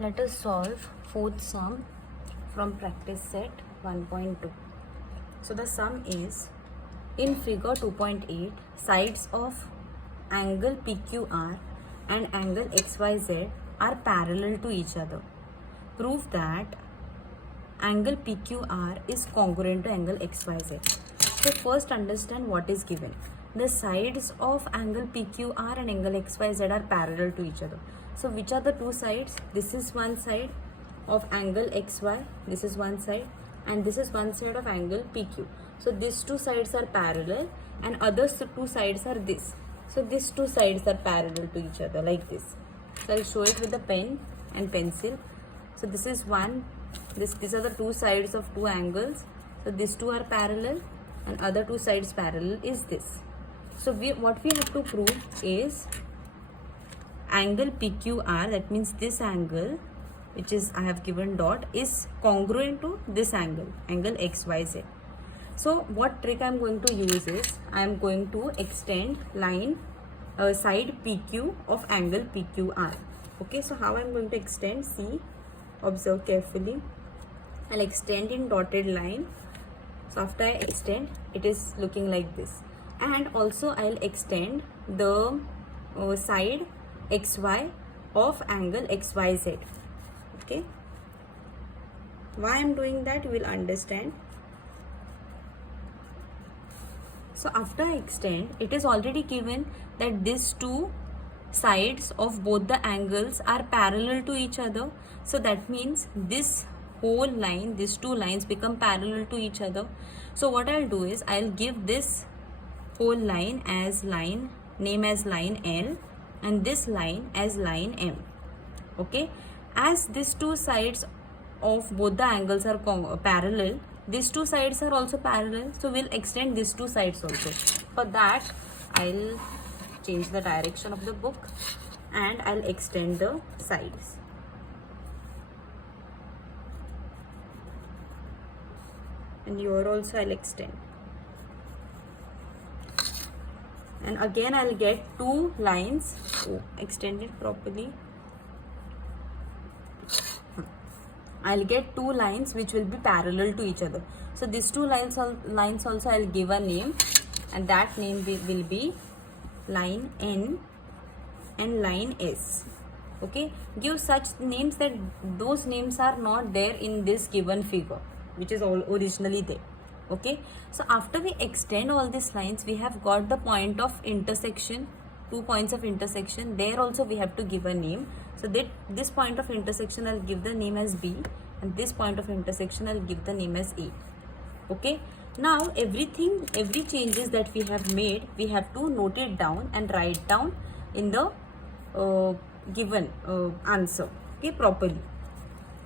Let us solve fourth sum from practice set 1.2. So the sum is, in figure 2.8, sides of angle PQR and angle XYZ are parallel to each other. Prove that angle PQR is congruent to angle XYZ. So first understand what is given. The sides of angle PQR and angle XYZ are parallel to each other. So which are the two sides? This is one side of angle XY, this is one side, and this is one side of angle PQ. So these two sides are parallel and other two sides are this. So these two sides are parallel to each other like this. So I'll show it with the pen and pencil. So this is one, these are the two sides of two angles. So these two are parallel and other two sides parallel is this. So what we have to prove is angle PQR, that means this angle, which is I have given dot, is congruent to this angle XYZ. So what trick I am going to use is, I am going to extend line side PQ of angle PQR. Okay, so how I am going to extend? See, observe carefully. I'll extend in dotted line. So after I extend, it is looking like this. And also I'll extend the side XY of angle XYZ. Okay, why I'm doing that you will understand. So after I extend, it is already given that these two sides of both the angles are parallel to each other. So that means this whole line, these two lines become parallel to each other. So what I'll do is, I'll give this whole line as line, name as line L, and this line as line M. Okay, as these two sides of both the angles are parallel, these two sides are also parallel, so we'll extend these two sides also. For that, I'll change the direction of the book and I'll extend the sides. And here also I'll extend. And again I'll get two lines extended properly. I'll get two lines which will be parallel to each other. So these two lines also I'll give a name, and that name will be line N and line S. Okay, give such names that those names are not there in this given figure, which is all originally there. Okay, so after we extend all these lines, we have got the point of intersection, 2 points of intersection. There also we have to give a name. So that this point of intersection I'll give the name as B, and this point of intersection I'll give the name as A. Okay, now every changes that we have made, we have to note it down and write down in the given answer, okay, properly.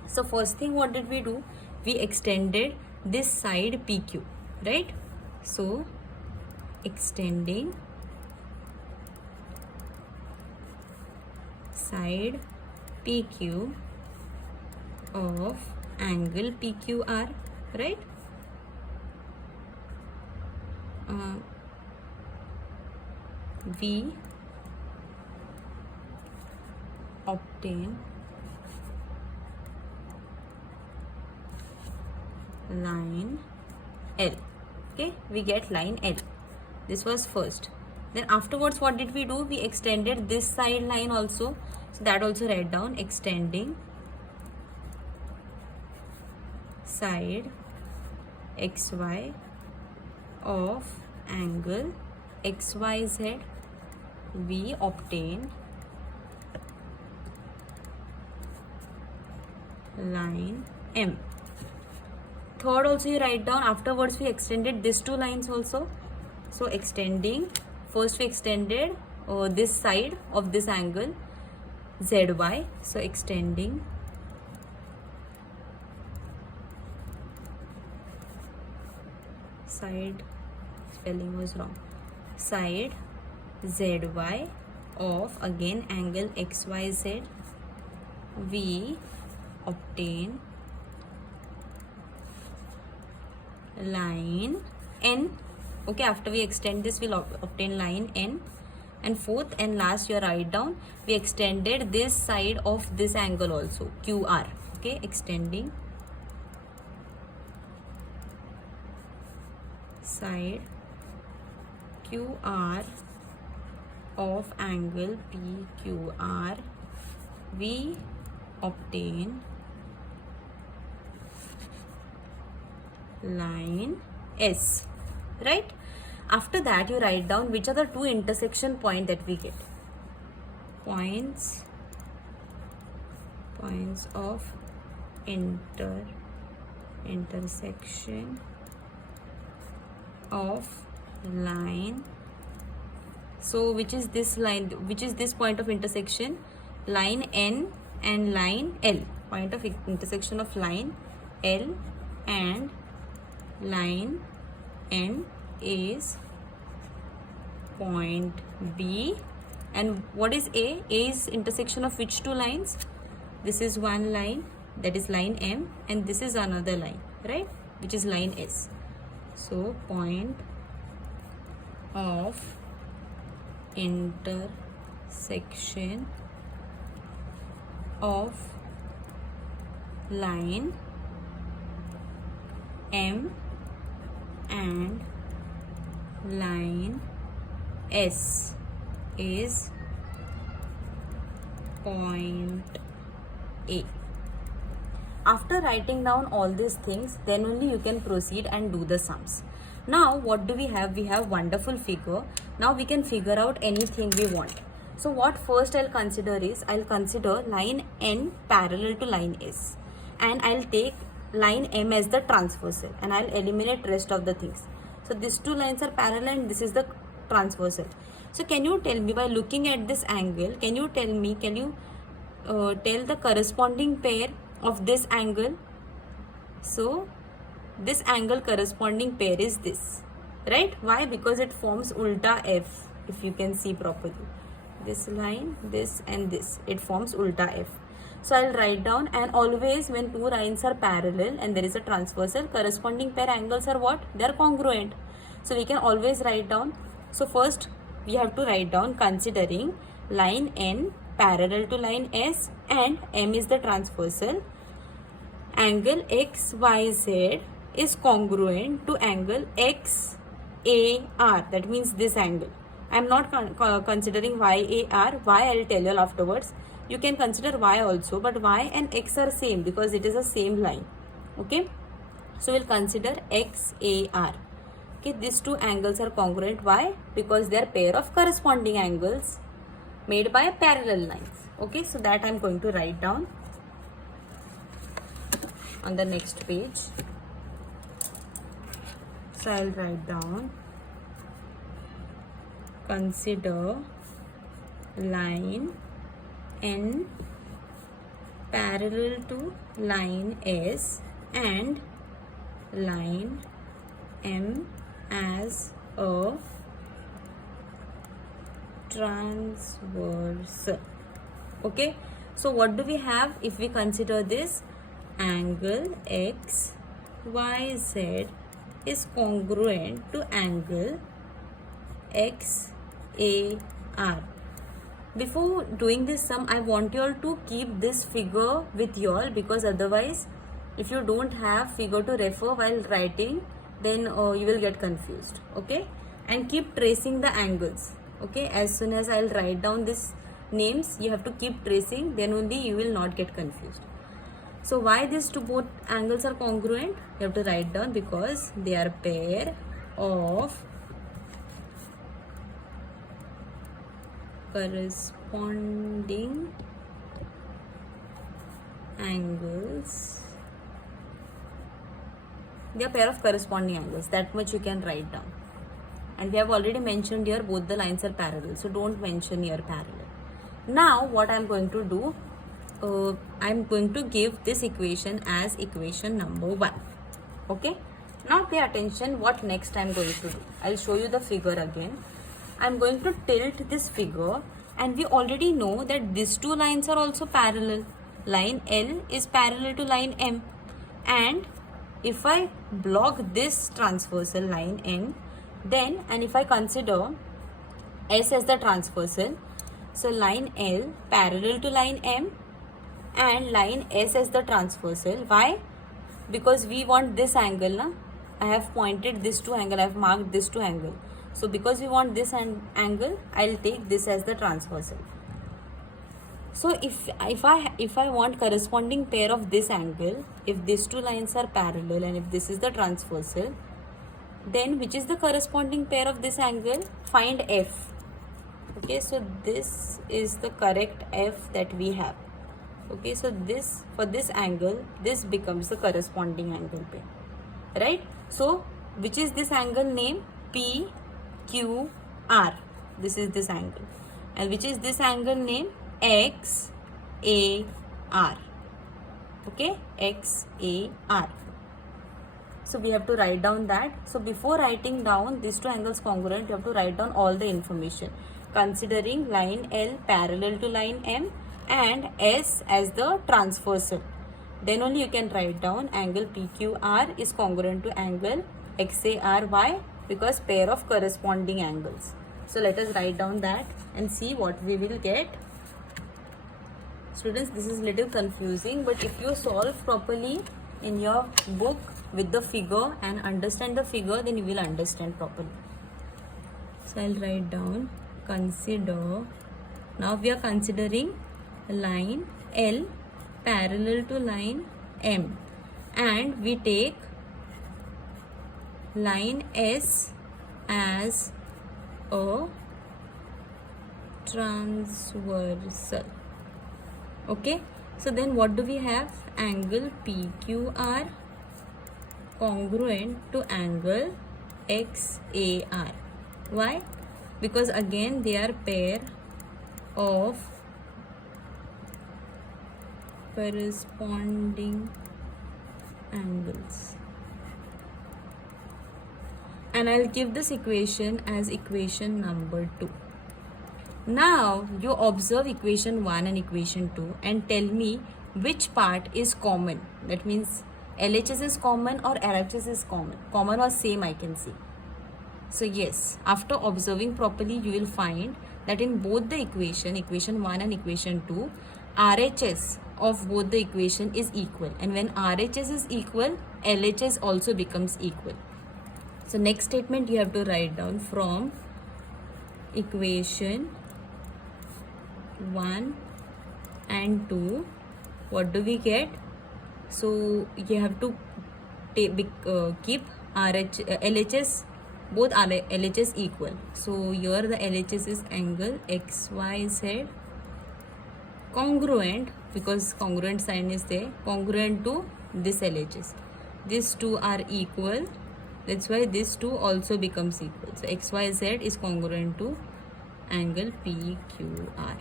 So first thing, what did we do? We extended this side PQ, right? So extending side PQ of angle PQR, right? We obtain line L. Okay, we get line L. This was first. Then afterwards, what did we do? We extended this side line also. So that also write down, extending side XY of angle XYZ. We obtain line M. Third also you write down, afterwards we extended these two lines also. So extending, first we extended this side of this angle ZY. So extending side, spelling was wrong, side ZY of again angle XYZ. We obtain line N. Okay, after we extend this, we'll obtain line N. And fourth and last, you write down, we extended this side of this angle also, QR. Okay, extending side QR of angle PQR, we obtain line S, right? After that, you write down which are the two intersection point that we get. Points of intersection of line. So which is this line, which is this point of intersection? Line N and line L. Point of intersection of line L and line N is point B. And what is A? A is intersection of which two lines? This is one line, that is line M, and this is another line, right, which is line S. So point of intersection of line M and line S is point A. After writing down all these things, then only you can proceed and do the sums. Now what do we have? We have wonderful figure. Now we can figure out anything we want. So what first I'll consider is, I'll consider line N parallel to line S, and I'll take line M as the transversal, and I'll eliminate rest of the things. So these two lines are parallel and this is the transversal. So can you tell me, by looking at this angle, can you tell me, tell the corresponding pair of this angle? So this angle corresponding pair is this, right? Why? Because it forms ulta F. If you can see properly, this line, this and this, it forms ulta F. So I'll write down, and always when two lines are parallel and there is a transversal, corresponding pair angles are what? They are congruent. So we can always write down. So first we have to write down, considering line N parallel to line S and M is the transversal, angle XYZ is congruent to angle XAR. That means this angle. I am not considering YAR. Y I will tell you afterwards. You can consider Y also, but Y and X are same because it is the same line. Okay. So we'll consider XAR. Okay, these two angles are congruent. Why? Because they are pair of corresponding angles made by parallel lines. Okay, so that I am going to write down on the next page. So I'll write down, consider line N parallel to line S and line M as a transversal. Okay, so what do we have if we consider this? Angle XYZ is congruent to angle XAR. Before doing this sum, I want you all to keep this figure with you all, because otherwise if you don't have figure to refer while writing, then you will get confused. Okay, and keep tracing the angles. Okay, as soon as I'll write down these names, you have to keep tracing, then only you will not get confused. So why these two both angles are congruent? You have to write down, because they are pair of corresponding angles. They are pair of corresponding angles. That much you can write down. And we have already mentioned here both the lines are parallel. So don't mention here parallel. Now what I am going to do, I am going to give this equation as equation number 1. Okay. Now pay attention what next I am going to do. I will show you the figure again. I am going to tilt this figure, and we already know that these two lines are also parallel. Line L is parallel to line M, and if I block this transversal line N, then, and if I consider S as the transversal. So line L parallel to line M and line S as the transversal. Why? Because we want this angle, na? I have pointed this two angle, I have marked this two angle. So because we want this angle, I'll take this as the transversal. So if I want corresponding pair of this angle, if these two lines are parallel and if this is the transversal, then which is the corresponding pair of this angle? Find F. Okay, so this is the correct F that we have. Okay, so this, for this angle, this becomes the corresponding angle pair, right? So which is this angle name? PQR. This is this angle. And which is this angle name? XAR. Okay, XAR. So we have to write down that. So before writing down these two angles congruent, you have to write down all the information, considering line L parallel to line M and S as the transversal. Then only you can write down angle PQR is congruent to angle XAR. Why? Because pair of corresponding angles. So let us write down that and see what we will get. Students, this is little confusing, but if you solve properly in your book with the figure and understand the figure, then you will understand properly. So I'll write down, consider, now we are considering line L parallel to line M and we take line S as a transversal. Okay, so then what do we have? Angle PQR congruent to angle XAR. Why? Because again they are pair of corresponding angles. And I'll give this equation as equation number 2. Now you observe equation 1 and equation 2 and tell me which part is common. That means LHS is common or RHS is common. Common or same, I can see. So yes, after observing properly, you will find that in both the equation 1 and equation 2, RHS of both the equation is equal. And when RHS is equal, LHS also becomes equal. So next statement you have to write down, from equation 1 and 2, what do we get? So you have to keep LHS, both LHS equal. So here the LHS is angle XYZ congruent, because congruent sign is there, congruent to this LHS. These two are equal, that's why this two also becomes equal. So XYZ is congruent to angle PQR,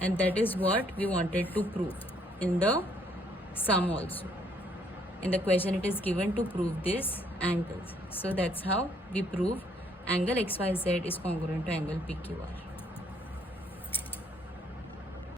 and that is what we wanted to prove in the sum also. In the question it is given to prove this angles. So that's how we prove angle XYZ is congruent to angle PQR.